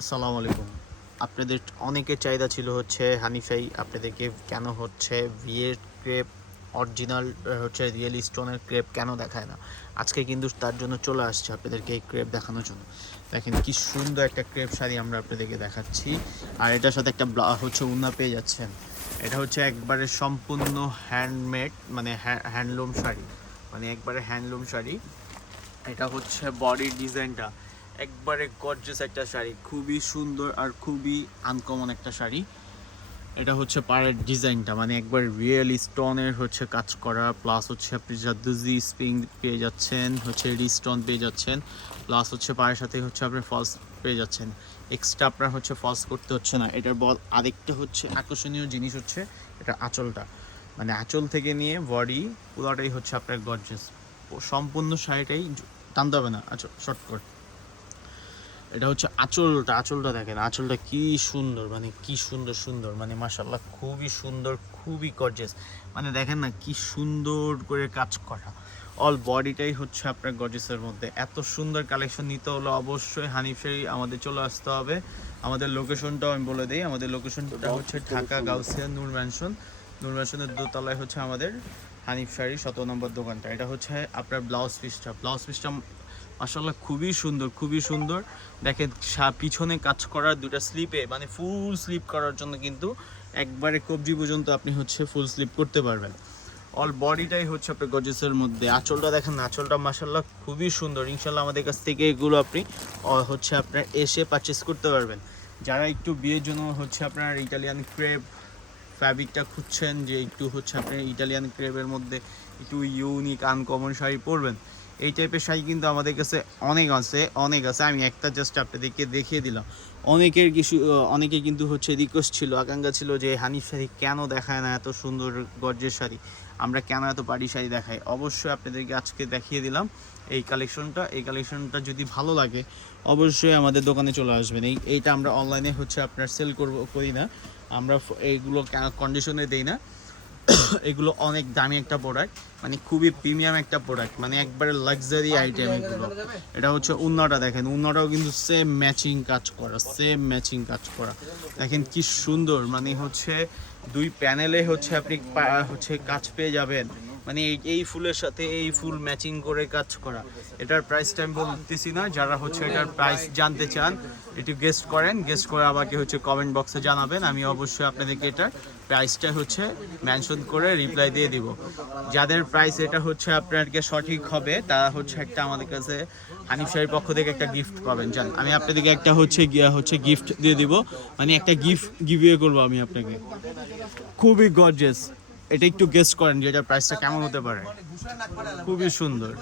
আসসালামু আলাইকুম। আপনাদের অনেকের চাহিদা ছিল হচ্ছে হানিফাই আপনাদেরকে কেন হচ্ছে ভিয়ের ক্রেপ অরিজিনাল হচ্ছে রিয়েল স্টোনের ক্রেপ কেন দেখায় না? আজকে কিন্তু তার জন্য চলে আসছে আপনাদেরকে এই ক্রেপ দেখানোর জন্য। দেখেন কি সুন্দর একটা ক্রেপ শাড়ি আমরা আপনাদেরকে দেখাচ্ছি। আর এটার সাথে একটা হচ্ছে উন্না পেয়ে যাচ্ছেন। এটা হচ্ছে একবারে সম্পূর্ণ হ্যান্ডমেড মানে হ্যান্ডলুম শাড়ি। মানে একবারে হ্যান্ডলুম শাড়ি। এটা হচ্ছে বডির ডিজাইনটা একবারে গর্জিয়াস একটা শাড়ি। খুবই সুন্দর আর খুবই আনকমন একটা শাড়ি। এটা হচ্ছে পাড়ের ডিজাইনটা মানে একবার রিয়েল স্টোনের হচ্ছে কাজ করা প্লাস হচ্ছে আপনি জাদুজি স্প্রিং পেয়ে যাচ্ছেন, হচ্ছে রিস্টোন পেয়ে যাচ্ছেন প্লাস হচ্ছে পায়ের সাথে হচ্ছে আপনি ফলস পেয়ে যাচ্ছেন। এক্সট্রা আপনার হচ্ছে ফলস করতে হচ্ছে না। এটার বল আরেকটা হচ্ছে আকর্ষণীয় জিনিস হচ্ছে এটা আঁচলটা। মানে আঁচল থেকে নিয়ে বডি পুরোটাই হচ্ছে আপনার গর্জেস সম্পূর্ণ শাড়িটাই টানতে হবে না আচ্ছা শর্ট করে এটা হচ্ছে আঁচলটা আঁচলটা দেখেন আঁচলটা কি সুন্দর মানে কি সুন্দর সুন্দর মানে মাসাল্লাহ খুবই সুন্দর খুবই গর্জেস মানে দেখেন না কি সুন্দর করে কাজ করা। অল বডিটাই হচ্ছে আপনার গর্জেসের মধ্যে। এত সুন্দর কালেকশন নিতে হলে অবশ্যই হানিফেরি আমাদের চলে আসতে হবে। আমাদের লোকেশনটাও আমি বলে দিই। আমাদের লোকেশনটা হচ্ছে ঢাকা গাউসিয়া নূর ম্যানশন নূর ম্যানশনের দোতলায় হচ্ছে আমাদের হানিফ শাড়ি শত নম্বর দোকানটা। এটা হচ্ছে আপনার ব্লাউজ পিসটা ব্লাউজ পিসটা মাসাল্লাহ খুবই সুন্দর খুবই সুন্দর। দেখেন পিছনে কাজ করার দুটা স্লিপে মানে ফুল স্লিপ করার জন্য কিন্তু একবারে কবজি পর্যন্ত আপনি হচ্ছে ফুল স্লিপ করতে পারবেন। অল বডিটাই হচ্ছে আপনার গজেসের মধ্যে। আঁচলটা দেখেন, আঁচলটা মাসাল্লাহ খুবই সুন্দর। ইনশাল্লাহ আমাদের কাছ থেকে এগুলো আপনি হচ্ছে আপনার এসে পারচেস করতে পারবেন। যারা একটু বিয়ের জন্য হচ্ছে আপনার ইটালিয়ান ক্রেপ ফ্যাব্রিকটা খুঁজছেন, যে একটু হচ্ছে আপনার ইটালিয়ান ক্রেপের মধ্যে একটু ইউনিক আনকমন শাড়ি পরবেন এই টাইপের শাড়ি কিন্তু আমাদের কাছে অনেক আছে অনেক আছে। আমি একটা জাস্ট আপনাদেরকে দেখিয়ে দিলাম। অনেকের কিছু অনেকে কিন্তু হচ্ছে রিকোয়েস্ট ছিল, আকাঙ্ক্ষা ছিল যে হানিফ শাড়ি কেন দেখায় না এত সুন্দর গর্জের শাড়ি? আমরা কেন এত পাড়ি শাড়ি দেখাই? অবশ্যই আপনাদেরকে আজকে দেখিয়ে দিলাম এই কালেকশনটা এই কালেকশনটা যদি ভালো লাগে, অবশ্যই আমাদের দোকানে চলে আসবেন। এই, এইটা আমরা অনলাইনে হচ্ছে আপনার সেল করব, করি না। আমরা এইগুলো কন্ডিশনে দেই না। এগুলো অনেক দামি একটা প্রোডাক্ট মানে খুবই প্রিমিয়াম একটা প্রোডাক্ট মানে একবারে লাক্সারি আইটেম এগুলো। এটা হচ্ছে উন্নাটা দেখেন উন্নাটাও কিন্তু সেম ম্যাচিং কাজ করা সেম ম্যাচিং কাজ করা। দেখেন কি সুন্দর মানে হচ্ছে দুই প্যানেলে হচ্ছে আপনি হচ্ছে কাজ পেয়ে যাবেন। মানে এই এই ফুলের সাথে এই ফুল ম্যাচিং করে কাজ করা। এটার প্রাইসটা আমি বলতেছি না, যারা হচ্ছে এটার প্রাইস জানতে চান, একটু গেস্ট করেন। গেস্ট করে আমাকে হচ্ছে কমেন্ট বক্সে জানাবেন, আমি অবশ্যই আপনাদেরকে এটার প্রাইসটা হচ্ছে মেনশন করে রিপ্লাই দিয়ে দিব। যাদের প্রাইস এটা হচ্ছে আপনাকে সঠিক হবে, তারা হচ্ছে একটা আমাদের কাছে, হানিফ শাড়ির পক্ষ থেকে একটা গিফট পাবেন। জান, আমি আপনাদেরকে একটা হচ্ছে হচ্ছে গিফট দিয়ে দিব। মানে একটা গিফট গিভিয়ে করব আমি আপনাকে। খুবই গর্জেস এটা একটু গেস্ট করেন যে এটার প্রাইসটা কেমন হতে পারে। খুবই সুন্দর।